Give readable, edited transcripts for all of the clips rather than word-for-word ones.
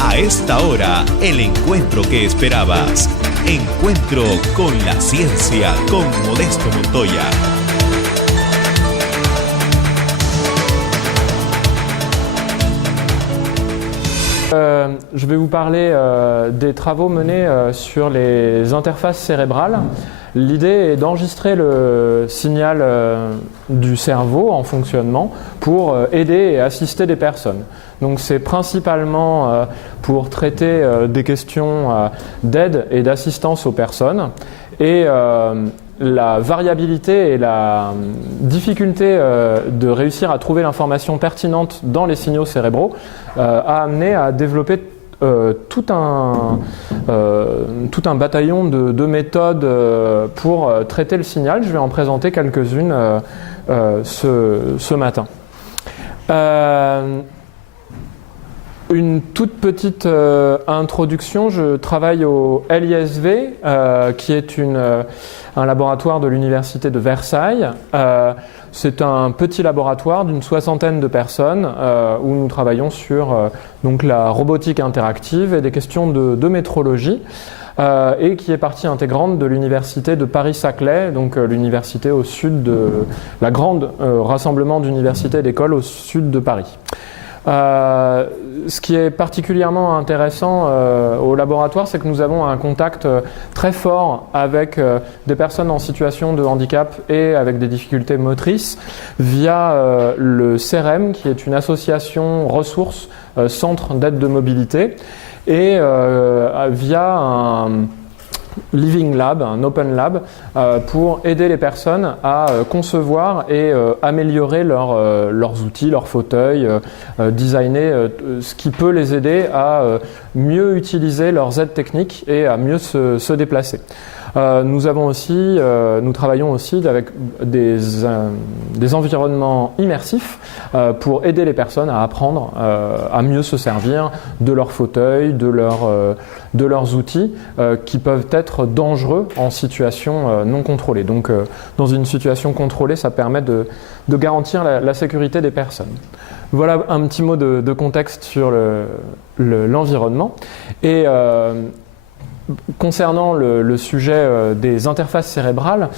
A esta hora, el encuentro que esperabas. Encuentro con la ciencia con Modesto Montoya. Je vais vous parler des travaux menés sur les interfaces cérébrales. L'idée est d'enregistrer le signal du cerveau en fonctionnement pour aider et assister des personnes. Donc c'est principalement pour traiter des questions d'aide et d'assistance aux personnes. Et la variabilité et la difficulté de réussir à trouver l'information pertinente dans les signaux cérébraux a amené à développer tout un bataillon de méthodes pour traiter le signal. Je vais en présenter quelques-unes ce matin. Une toute petite introduction. Je travaille au LISV, qui est un laboratoire de l'université de Versailles. C'est un petit laboratoire d'une soixantaine de personnes où nous travaillons sur donc la robotique interactive et des questions de métrologie. Et qui est partie intégrante de l'université de Paris-Saclay, donc l'université au sud de la grande rassemblement d'universités et d'écoles au sud de Paris. Ce qui est particulièrement intéressant au laboratoire, c'est que nous avons un contact très fort avec des personnes en situation de handicap et avec des difficultés motrices via le CEREM, qui est une association ressources, centre d'aide de mobilité, et via un Living Lab, un Open Lab, pour aider les personnes à concevoir et améliorer leurs outils, leurs fauteuils, designer ce qui peut les aider à mieux utiliser leurs aides techniques et à mieux se déplacer. Nous travaillons aussi avec des environnements immersifs pour aider les personnes à apprendre à mieux se servir de leurs fauteuils, de leurs outils qui peuvent être dangereux en situation non contrôlée. Donc dans une situation contrôlée, ça permet de garantir la sécurité des personnes. Voilà un petit mot de contexte sur l'environnement. Et concernant le sujet des interfaces cérébrales,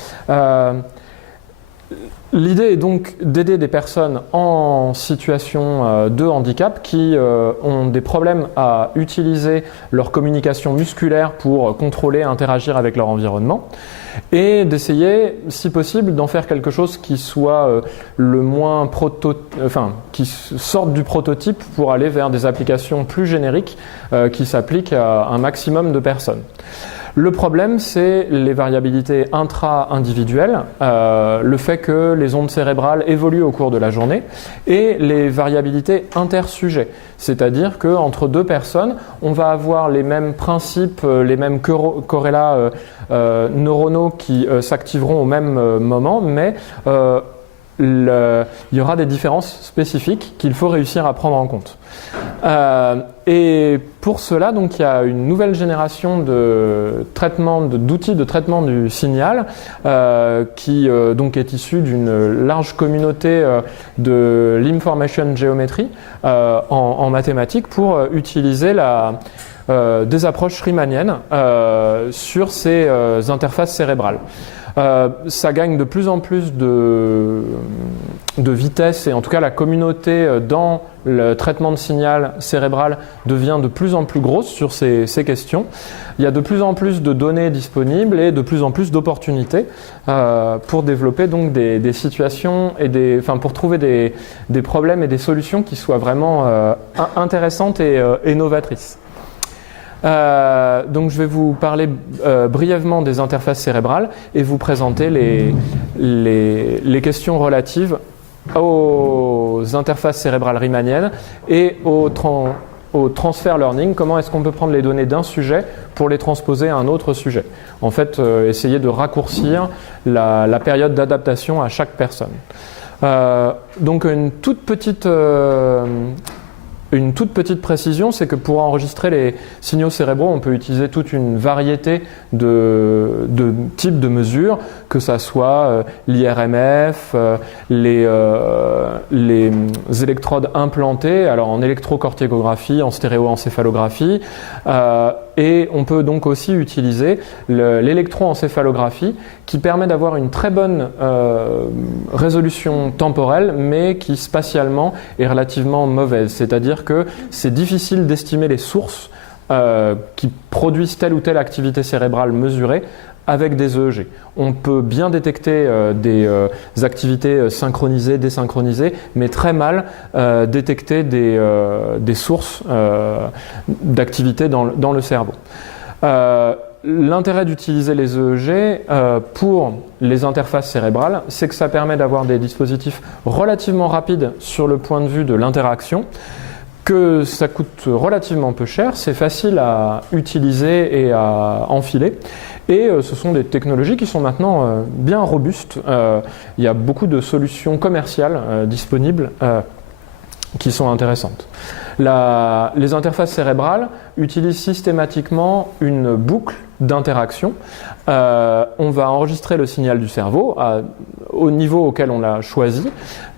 l'idée est donc d'aider des personnes en situation de handicap qui ont des problèmes à utiliser leur communication musculaire pour contrôler et interagir avec leur environnement, et d'essayer, si possible, d'en faire quelque chose qui soit le moins qui sorte du prototype pour aller vers des applications plus génériques qui s'appliquent à un maximum de personnes. Le problème, c'est les variabilités intra-individuelles, le fait que les ondes cérébrales évoluent au cours de la journée, et les variabilités intersujets, c'est-à-dire qu'entre deux personnes, on va avoir les mêmes principes, les mêmes corrélats neuronaux qui s'activeront au même moment, mais il y aura des différences spécifiques qu'il faut réussir à prendre en compte. Et pour cela, donc, il y a une nouvelle génération d'outils de traitement du signal qui donc est issue d'une large communauté de l'Information Geometry en mathématiques pour utiliser des approches riemanniennes sur ces interfaces cérébrales. Ça gagne de plus en plus de vitesse, et en tout cas la communauté dans le traitement de signal cérébral devient de plus en plus grosse sur ces questions. Il y a de plus en plus de données disponibles et de plus en plus d'opportunités pour développer donc des situations et pour trouver des problèmes et des solutions qui soient vraiment intéressantes et novatrices. Donc je vais vous parler brièvement des interfaces cérébrales et vous présenter les questions relatives aux interfaces cérébrales riemanniennes et au transfer learning. Comment est-ce qu'on peut prendre les données d'un sujet pour les transposer à un autre sujet? En fait, essayer de raccourcir la période d'adaptation à chaque personne. Donc une toute petite Une toute petite précision, c'est que pour enregistrer les signaux cérébraux, on peut utiliser toute une variété de types de mesures, que ça soit l'IRMF, les électrodes implantées, alors en électrocorticographie, en stéréoencéphalographie, et on peut donc aussi utiliser l'électroencéphalographie qui permet d'avoir une très bonne résolution temporelle, mais qui spatialement est relativement mauvaise. C'est-à-dire que c'est difficile d'estimer les sources qui produisent telle ou telle activité cérébrale mesurée avec des EEG. On peut bien détecter des activités synchronisées, désynchronisées, mais très mal détecter des sources d'activité dans le cerveau. L'intérêt d'utiliser les EEG pour les interfaces cérébrales, c'est que ça permet d'avoir des dispositifs relativement rapides sur le point de vue de l'interaction, que ça coûte relativement peu cher, c'est facile à utiliser et à enfiler. Et ce sont des technologies qui sont maintenant bien robustes. Il y a beaucoup de solutions commerciales disponibles qui sont intéressantes. Les interfaces cérébrales utilisent systématiquement une boucle d'interaction. On va enregistrer le signal du cerveau au niveau auquel on l'a choisi,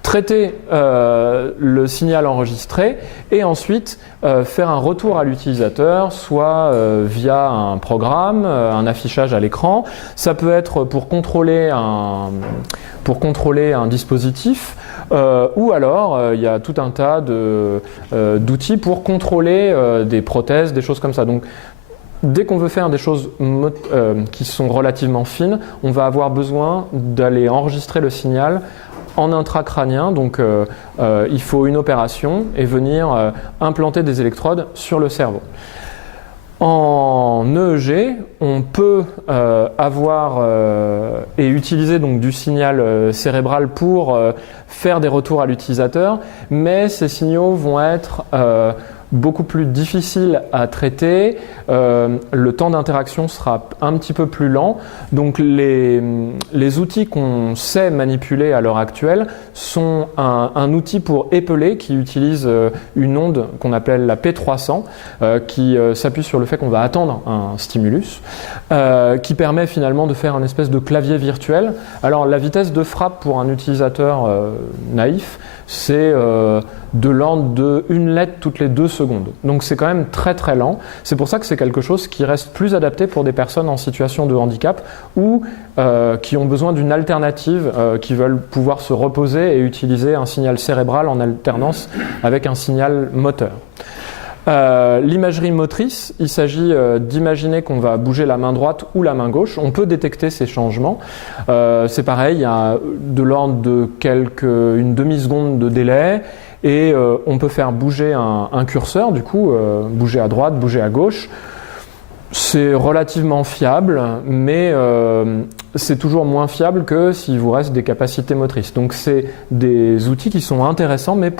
traiter le signal enregistré et ensuite faire un retour à l'utilisateur, soit via un programme, un affichage à l'écran. Ça peut être pour contrôler un dispositif, ou alors il y a tout un tas d'outils pour contrôler des prothèses, des choses comme ça. Donc, dès qu'on veut faire des choses qui sont relativement fines, on va avoir besoin d'aller enregistrer le signal en intracrânien. Donc il faut une opération et venir implanter des électrodes sur le cerveau. En EEG, on peut avoir et utiliser donc du signal cérébral pour faire des retours à l'utilisateur, mais ces signaux vont être beaucoup plus difficile à traiter, le temps d'interaction sera un petit peu plus lent. Donc les outils qu'on sait manipuler à l'heure actuelle sont un outil pour épeler qui utilise une onde qu'on appelle la P300 qui s'appuie sur le fait qu'on va attendre un stimulus, qui permet finalement de faire un espèce de clavier virtuel. Alors la vitesse de frappe pour un utilisateur naïf, c'est de l'ordre de une lettre toutes les 2 secondes. Donc c'est quand même très très lent. C'est pour ça que c'est quelque chose qui reste plus adapté pour des personnes en situation de handicap ou qui ont besoin d'une alternative, qui veulent pouvoir se reposer et utiliser un signal cérébral en alternance avec un signal moteur. L'imagerie motrice, il s'agit d'imaginer qu'on va bouger la main droite ou la main gauche. On peut détecter ces changements. C'est pareil, il y a de l'ordre de une demi-seconde de délai et on peut faire bouger un curseur, du coup, bouger à droite, bouger à gauche. C'est relativement fiable, mais c'est toujours moins fiable que s'il vous reste des capacités motrices. Donc c'est des outils qui sont intéressants, mais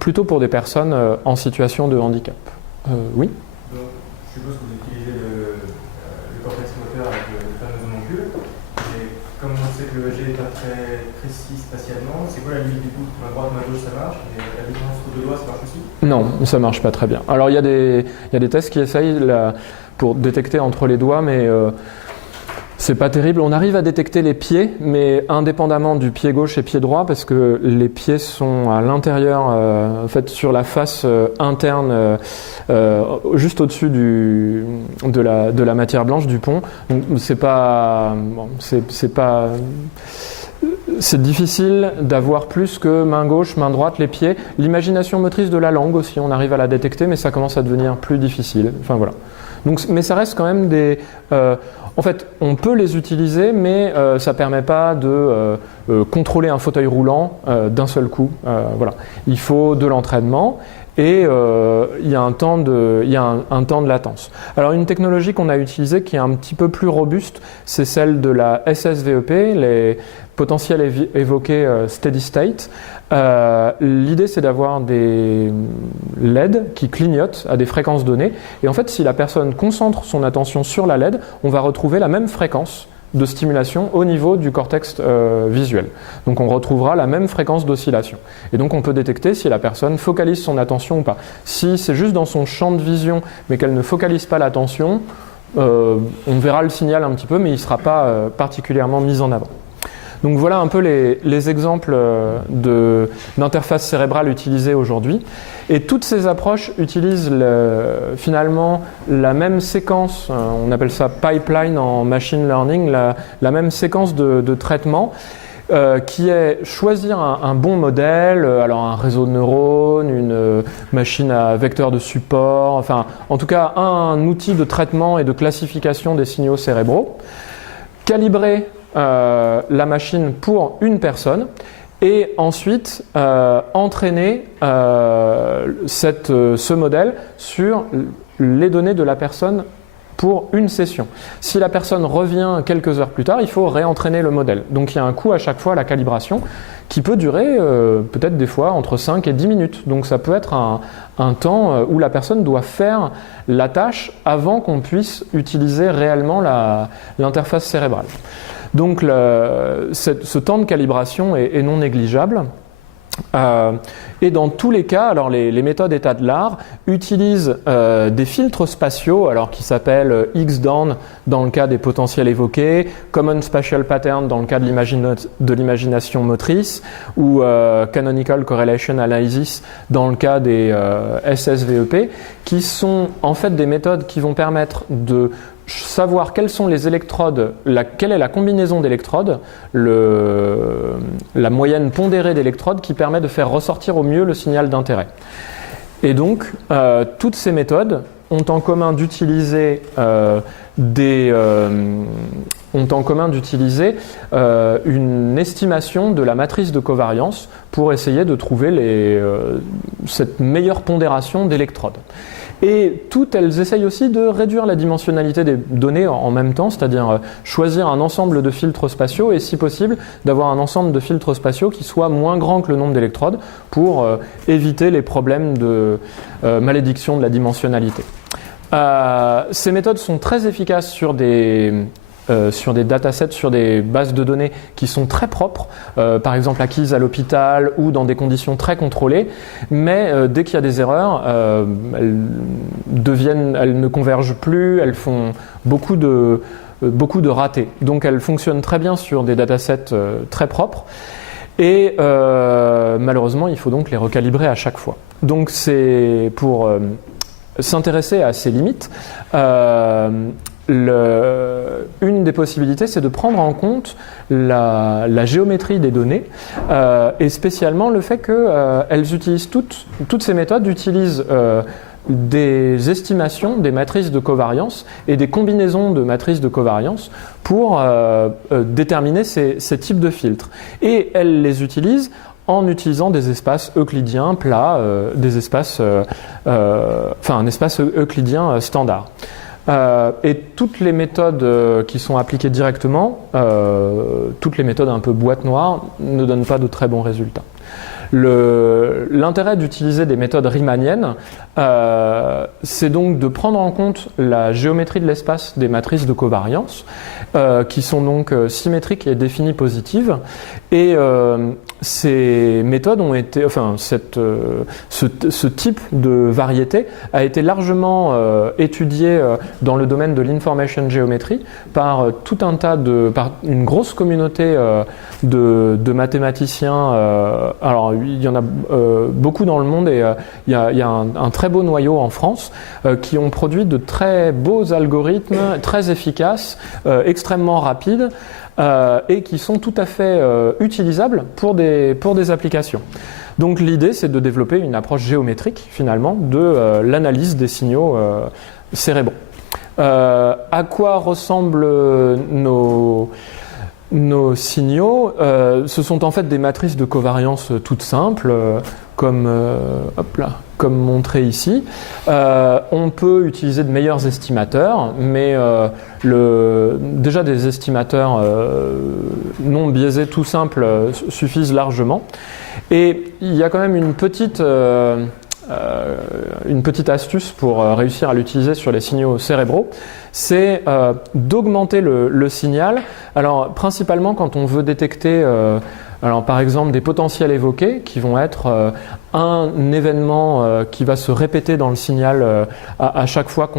plutôt pour des personnes en situation de handicap. Oui. Donc, je suppose que vous utilisez le cortex moteur avec le fameux homoncule. Et comme on sait que le EEG n'est pas très précis spatialement, c'est quoi la limite du coup? Main droite, main gauche, ça marche, mais la différence entre 2 doigts, ça marche aussi? Non, ça marche pas très bien. Alors il y a des tests qui essayent pour détecter entre les doigts, mais c'est pas terrible. On arrive à détecter les pieds, mais indépendamment du pied gauche et pied droit, parce que les pieds sont à l'intérieur, en fait, sur la face interne, juste au-dessus de la matière blanche du pont. Donc c'est difficile d'avoir plus que main gauche, main droite, les pieds. L'imagination motrice de la langue aussi, on arrive à la détecter, mais ça commence à devenir plus difficile. Enfin voilà. Donc, mais ça reste quand même en fait, on peut les utiliser, mais ça ne permet pas de contrôler un fauteuil roulant d'un seul coup. Voilà. Il faut de l'entraînement et il y a un temps de latence. Alors une technologie qu'on a utilisée qui est un petit peu plus robuste, c'est celle de la SSVEP, les potentiels évoqués steady state. L'idée, c'est d'avoir des LED qui clignotent à des fréquences données. Et en fait, si la personne concentre son attention sur la LED, on va retrouver la même fréquence de stimulation au niveau du cortex visuel. Donc on retrouvera la même fréquence d'oscillation. Et donc on peut détecter si la personne focalise son attention ou pas. Si c'est juste dans son champ de vision, mais qu'elle ne focalise pas l'attention, on verra le signal un petit peu, mais il ne sera pas particulièrement mis en avant. Donc voilà un peu les exemples d'interface cérébrale utilisées aujourd'hui. Et toutes ces approches utilisent finalement la même séquence, on appelle ça pipeline en machine learning, la même séquence de traitement, qui est choisir un bon modèle, alors un réseau de neurones, une machine à vecteur de support, enfin en tout cas un outil de traitement et de classification des signaux cérébraux, calibrer la machine pour une personne et ensuite entraîner ce modèle sur les données de la personne pour une session. Si la personne revient quelques heures plus tard, il faut réentraîner le modèle. Donc il y a un coût à chaque fois à la calibration qui peut durer peut-être des fois entre 5 et 10 minutes. Donc ça peut être un temps où la personne doit faire la tâche avant qu'on puisse utiliser réellement l'interface cérébrale. Donc ce temps de calibration est non négligeable. Et dans tous les cas, alors les méthodes état de l'art utilisent des filtres spatiaux, alors qui s'appellent X-Down dans le cas des potentiels évoqués, Common Spatial Pattern dans le cas de l'imagination motrice, ou Canonical Correlation Analysis dans le cas des SSVEP, qui sont en fait des méthodes qui vont permettre de savoir quels sont les électrodes, quelle est la combinaison d'électrodes, la moyenne pondérée d'électrodes qui permet de faire ressortir au mieux le signal d'intérêt. Et donc, toutes ces méthodes ont en commun d'utiliser une estimation de la matrice de covariance pour essayer de trouver cette meilleure pondération d'électrodes. Et toutes, elles essayent aussi de réduire la dimensionnalité des données en même temps, c'est-à-dire choisir un ensemble de filtres spatiaux et, si possible, d'avoir un ensemble de filtres spatiaux qui soit moins grand que le nombre d'électrodes pour éviter les problèmes de malédiction de la dimensionnalité. Ces méthodes sont très efficaces sur des datasets, sur des bases de données qui sont très propres, par exemple acquises à l'hôpital ou dans des conditions très contrôlées, mais dès qu'il y a des erreurs, elles ne convergent plus, elles font beaucoup de ratés. Donc elles fonctionnent très bien sur des datasets très propres et malheureusement il faut donc les recalibrer à chaque fois. Donc c'est pour s'intéresser à ces limites. Une des possibilités, c'est de prendre en compte la géométrie des données et spécialement le fait qu'elles utilisent toutes ces méthodes utilisent des estimations des matrices de covariance et des combinaisons de matrices de covariance pour déterminer ces types de filtres. Et elles les utilisent en utilisant des espaces euclidiens plats, un espace euclidien standard. Et toutes les méthodes qui sont appliquées directement, toutes les méthodes un peu boîte noire, ne donnent pas de très bons résultats. L'intérêt d'utiliser des méthodes riemanniennes, c'est donc de prendre en compte la géométrie de l'espace des matrices de covariance, qui sont donc symétriques et définies positives. Et ces méthodes ont été, ce type de variété a été largement étudié dans le domaine de l'information geometry par tout un tas par une grosse communauté de mathématiciens. Alors il y en a beaucoup dans le monde et il y a un très beau noyau en France qui ont produit de très beaux algorithmes très efficaces, extrêmement rapides et qui sont tout à fait utilisables pour des applications. Donc l'idée, c'est de développer une approche géométrique finalement de l'analyse des signaux cérébraux. À quoi ressemblent nos signaux? Ce sont en fait des matrices de covariance toutes simples, comme montré ici. On peut utiliser de meilleurs estimateurs, mais déjà des estimateurs non biaisés tout simples suffisent largement. Et il y a quand même une petite une petite astuce pour réussir à l'utiliser sur les signaux cérébraux, c'est d'augmenter le signal. Alors principalement quand on veut détecter par exemple des potentiels évoqués qui vont être un événement qui va se répéter dans le signal à chaque fois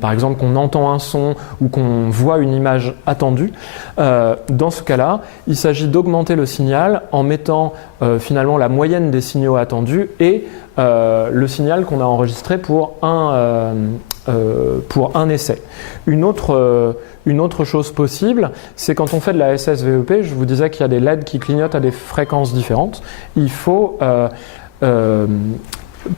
par exemple qu'on entend un son ou qu'on voit une image attendue. Dans ce cas-là, il s'agit d'augmenter le signal en mettant finalement la moyenne des signaux attendus et le signal qu'on a enregistré pour un essai. Une autre chose possible, c'est quand on fait de la SSVEP, je vous disais qu'il y a des LED qui clignotent à des fréquences différentes. Il faut,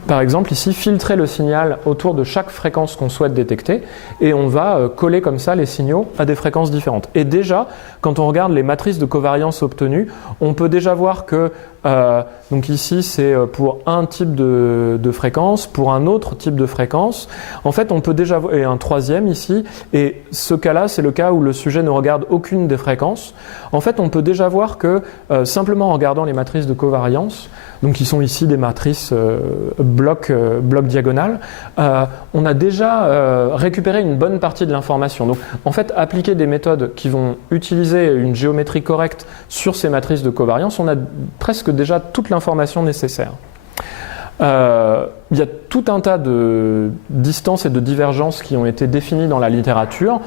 par exemple ici, filtrer le signal autour de chaque fréquence qu'on souhaite détecter et on va coller comme ça les signaux à des fréquences différentes. Et déjà, quand on regarde les matrices de covariance obtenues, on peut déjà voir que donc ici c'est pour un type de fréquence, pour un autre type de fréquence. En fait, on peut déjà voir, et un troisième ici, et ce cas-là, c'est le cas où le sujet ne regarde aucune des fréquences. En fait, on peut déjà voir que simplement en regardant les matrices de covariance, donc qui sont ici des matrices blocs diagonales, on a déjà récupéré une bonne partie de l'information. Donc en fait, appliquer des méthodes qui vont utiliser une géométrie correcte sur ces matrices de covariance, on a presque déjà toute l'information nécessaire. Il y a tout un tas de distances et de divergences qui ont été définies dans la littérature.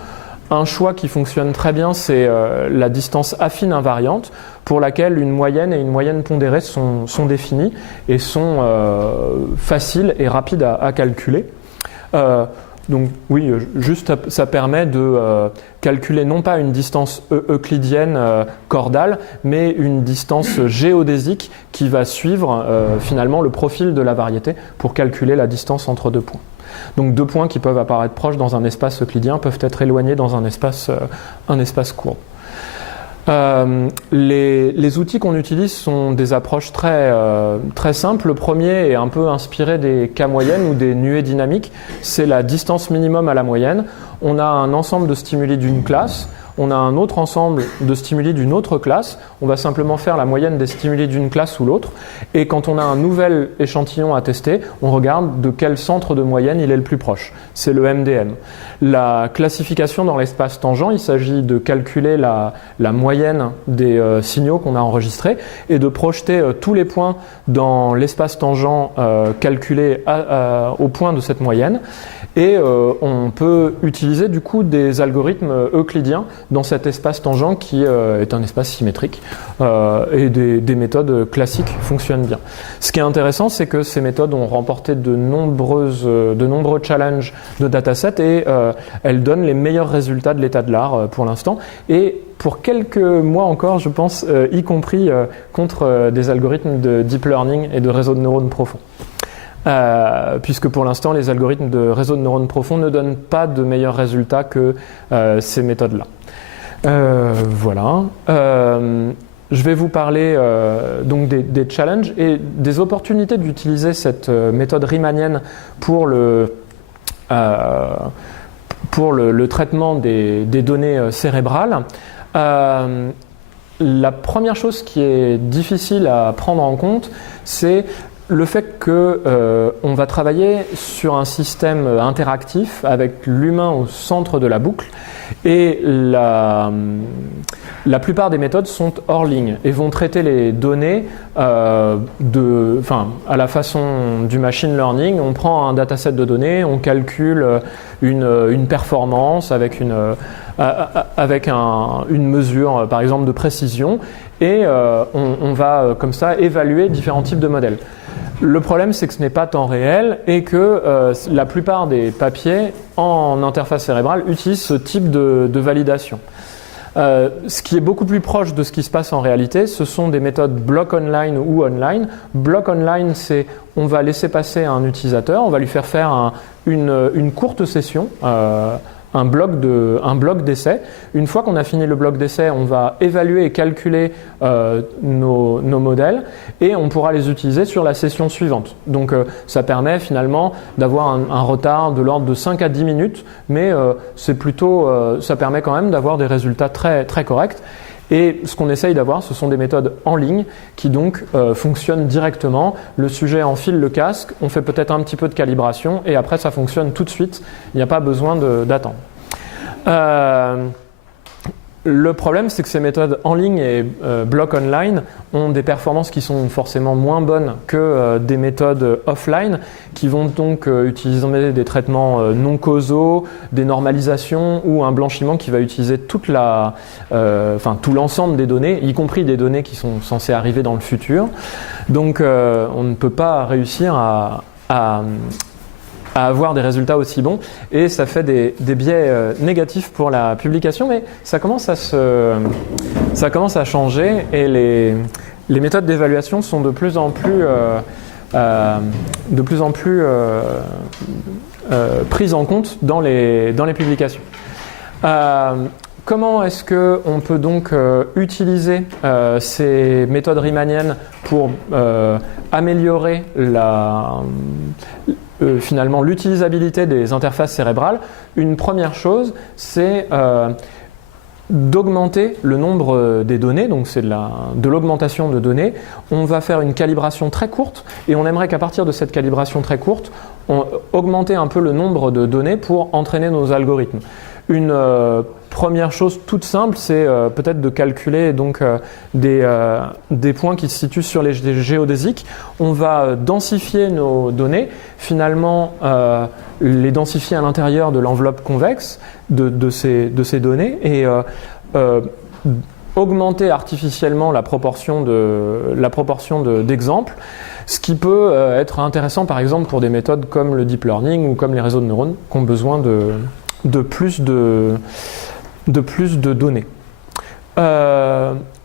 Un choix qui fonctionne très bien, c'est la distance affine invariante, pour laquelle une moyenne et une moyenne pondérée sont définies et sont faciles et rapides à calculer. Donc oui, juste ça permet de calculer non pas une distance euclidienne chordale, mais une distance géodésique qui va suivre finalement le profil de la variété pour calculer la distance entre deux points. Donc deux points qui peuvent apparaître proches dans un espace euclidien peuvent être éloignés dans un espace courbe. Les outils qu'on utilise sont des approches très simples. Le premier est un peu inspiré des cas moyennes ou des nuées dynamiques. C'est la distance minimum à la moyenne. On a un ensemble de stimuli d'une classe. On a un autre ensemble de stimuli d'une autre classe. On va simplement faire la moyenne des stimuli d'une classe ou l'autre. Et quand on a un nouvel échantillon à tester, on regarde de quel centre de moyenne il est le plus proche. C'est le MDM. La classification dans l'espace tangent, il s'agit de calculer la moyenne des signaux qu'on a enregistrés et de projeter tous les points dans l'espace tangent calculé au point de cette moyenne. Et on peut utiliser du coup des algorithmes euclidiens dans cet espace tangent qui est un espace symétrique et des méthodes classiques fonctionnent bien. Ce qui est intéressant, c'est que ces méthodes ont remporté de nombreux challenges de datasets et elles donnent les meilleurs résultats de l'état de l'art pour l'instant. Et pour quelques mois encore, je pense, y compris contre des algorithmes de deep learning et de réseaux de neurones profonds. Puisque pour l'instant, les algorithmes de réseaux de neurones profonds ne donnent pas de meilleurs résultats que ces méthodes-là. Voilà. Je vais vous parler donc des challenges et des opportunités d'utiliser cette méthode riemannienne pour le traitement des données cérébrales. La première chose qui est difficile à prendre en compte, c'est le fait qu'on va travailler sur un système interactif avec l'humain au centre de la boucle et la plupart des méthodes sont hors ligne et vont traiter les données à la façon du machine learning. On prend un dataset de données, on calcule une performance avec une mesure par exemple de précision et on va comme ça évaluer différents types de modèles. Le problème, c'est que ce n'est pas temps réel et que la plupart des papiers en interface cérébrale utilisent ce type de validation. Ce qui est beaucoup plus proche de ce qui se passe en réalité, ce sont des méthodes block online ou online. Block online, c'est on va laisser passer un utilisateur, on va lui faire une courte session, un bloc d'essai. Une fois qu'on a fini le bloc d'essai, on va évaluer et calculer nos modèles et on pourra les utiliser sur la session suivante. Donc ça permet finalement d'avoir un retard de l'ordre de 5 à 10 minutes, mais ça permet quand même d'avoir des résultats très, très corrects. Et ce qu'on essaye d'avoir, ce sont des méthodes en ligne qui donc fonctionnent directement. Le sujet enfile le casque, on fait peut-être un petit peu de calibration et après ça fonctionne tout de suite. Il n'y a pas besoin d'attendre. Le problème, c'est que ces méthodes en ligne et blocs online ont des performances qui sont forcément moins bonnes que des méthodes offline, qui vont donc utiliser des traitements non causaux, des normalisations ou un blanchiment qui va utiliser tout l'ensemble des données, y compris des données qui sont censées arriver dans le futur. Donc, on ne peut pas réussir à avoir des résultats aussi bons et ça fait des biais négatifs pour la publication, mais ça commence à changer et les méthodes d'évaluation sont de plus en plus prises en compte dans les publications. Comment est-ce qu'on peut donc utiliser ces méthodes riemanniennes pour améliorer finalement l'utilisabilité des interfaces cérébrales? Une première chose, c'est d'augmenter le nombre des données, donc c'est de l'augmentation de données. On va faire une calibration très courte et on aimerait qu'à partir de cette calibration très courte, augmenter un peu le nombre de données pour entraîner nos algorithmes. Une première chose toute simple, c'est peut-être de calculer donc, des points qui se situent sur les géodésiques. On va densifier nos données, finalement les densifier à l'intérieur de l'enveloppe convexe de ces données et augmenter artificiellement la proportion d'exemples, ce qui peut être intéressant par exemple pour des méthodes comme le deep learning ou comme les réseaux de neurones qui ont besoin de plus de données.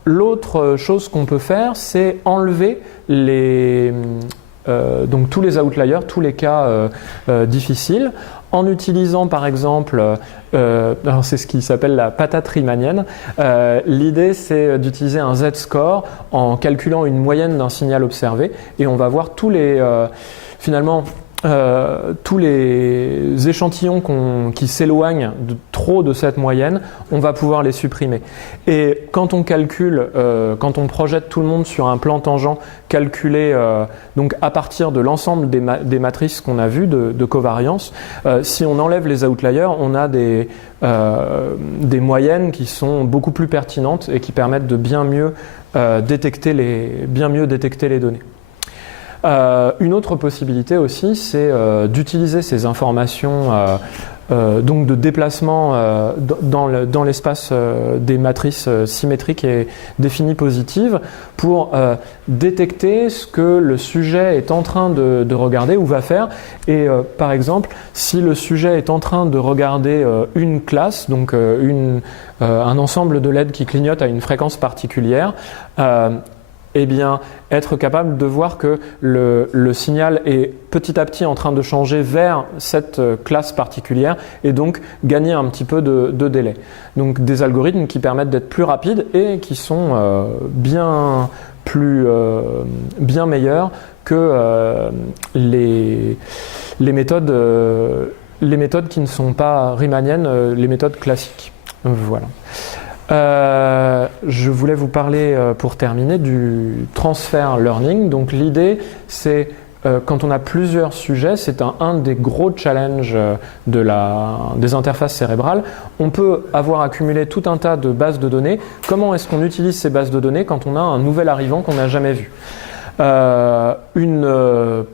L'autre chose qu'on peut faire, c'est enlever donc tous les outliers, tous les cas difficiles, en utilisant par exemple, alors c'est ce qui s'appelle la patate riemannienne. L'idée c'est d'utiliser un z-score en calculant une moyenne d'un signal observé et on va voir tous les échantillons qui s'éloignent trop de cette moyenne, on va pouvoir les supprimer. Et quand on calcule, quand on projette tout le monde sur un plan tangent calculé donc à partir de l'ensemble des matrices qu'on a vues de covariance, si on enlève les outliers, on a des moyennes qui sont beaucoup plus pertinentes et qui permettent de bien mieux détecter les données. Une autre possibilité aussi, c'est d'utiliser ces informations donc de déplacement dans l'espace des matrices symétriques et définies positives pour détecter ce que le sujet est en train de regarder ou va faire. Et par exemple, si le sujet est en train de regarder une classe, donc un ensemble de LED qui clignotent à une fréquence particulière, eh bien, être capable de voir que le signal est petit à petit en train de changer vers cette classe particulière et donc gagner un petit peu de délai. Donc des algorithmes qui permettent d'être plus rapides et qui sont bien meilleurs que les méthodes qui ne sont pas riemanniennes, les méthodes classiques. Voilà. Je voulais vous parler pour terminer du transfer learning. Donc l'idée c'est quand on a plusieurs sujets, c'est un des gros challenges des interfaces cérébrales. On peut avoir accumulé tout un tas de bases de données. Comment est-ce qu'on utilise ces bases de données quand on a un nouvel arrivant qu'on n'a jamais vu ? Une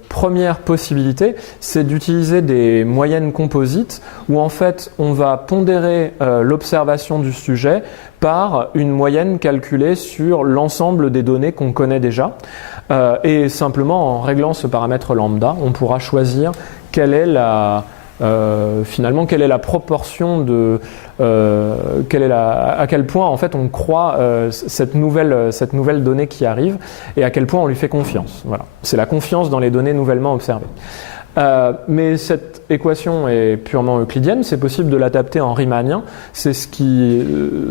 première possibilité, c'est d'utiliser des moyennes composites où en fait on va pondérer l'observation du sujet par une moyenne calculée sur l'ensemble des données qu'on connaît déjà. Et simplement en réglant ce paramètre lambda, on pourra choisir quelle est la proportion à quel point en fait on croit cette nouvelle donnée qui arrive et à quel point on lui fait confiance. Voilà. C'est la confiance dans les données nouvellement observées. Mais cette équation est purement euclidienne, c'est possible de l'adapter en riemannien. C'est ce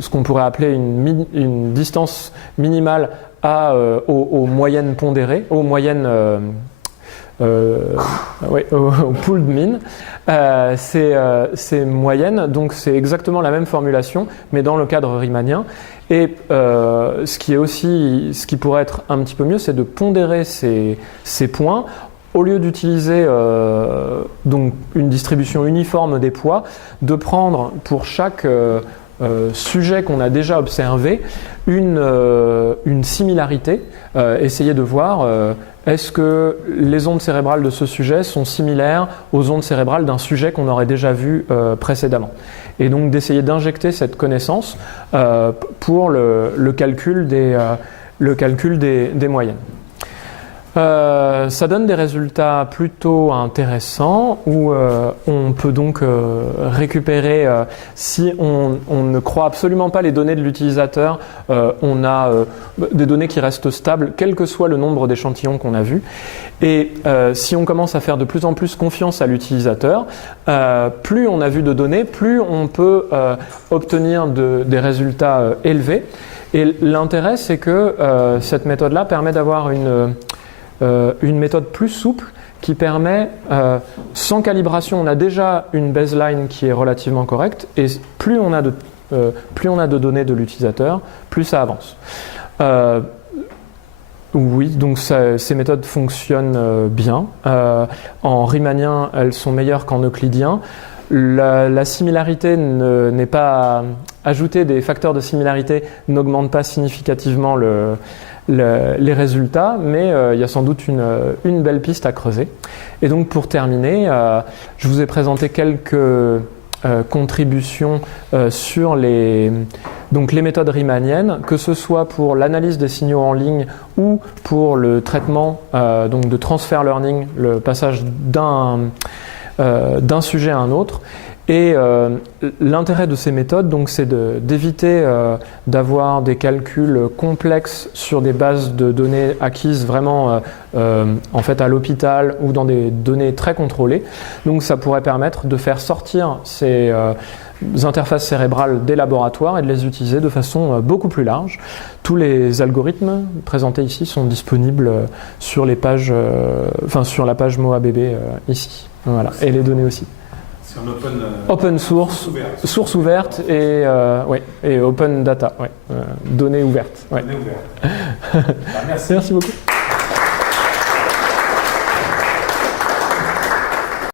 qu'on pourrait appeler une distance minimale aux moyennes pondérées, aux moyennes au pooled mean, c'est moyenne, donc c'est exactement la même formulation, mais dans le cadre riemanien. Et ce qui pourrait être un petit peu mieux, c'est de pondérer ces points. Au lieu d'utiliser donc une distribution uniforme des poids, de prendre pour chaque sujet qu'on a déjà observé une similarité, essayer de voir est-ce que les ondes cérébrales de ce sujet sont similaires aux ondes cérébrales d'un sujet qu'on aurait déjà vu précédemment. Et donc d'essayer d'injecter cette connaissance pour le calcul des moyennes. Ça donne des résultats plutôt intéressants où on peut donc récupérer, si on ne croit absolument pas les données de l'utilisateur, on a des données qui restent stables quel que soit le nombre d'échantillons qu'on a vus. Et si on commence à faire de plus en plus confiance à l'utilisateur, plus on a vu de données, plus on peut obtenir des résultats élevés. Et l'intérêt, c'est que cette méthode-là permet d'avoir une méthode plus souple qui permet, sans calibration, on a déjà une baseline qui est relativement correcte, et plus on a de données de l'utilisateur, plus ça avance. Oui, donc ces méthodes fonctionnent bien. En riemanien, elles sont meilleures qu'en euclidien. La similarité n'est pas ajouter des facteurs de similarité n'augmente pas significativement les résultats, mais il y a sans doute une belle piste à creuser. Et donc pour terminer, je vous ai présenté quelques contributions sur les méthodes riemanniennes, que ce soit pour l'analyse des signaux en ligne ou pour le traitement de transfer learning, le passage d'un sujet à un autre. Et l'intérêt de ces méthodes, donc, c'est d'éviter d'avoir des calculs complexes sur des bases de données acquises vraiment en fait à l'hôpital ou dans des données très contrôlées. Donc ça pourrait permettre de faire sortir ces interfaces cérébrales des laboratoires et de les utiliser de façon beaucoup plus large. Tous les algorithmes présentés ici sont disponibles sur les pages, sur la page MoaBB ici. Voilà. Et les données aussi. C'est un open source, source ouverte et open data, données ouvertes. Ouais. Données ouvertes. Merci beaucoup.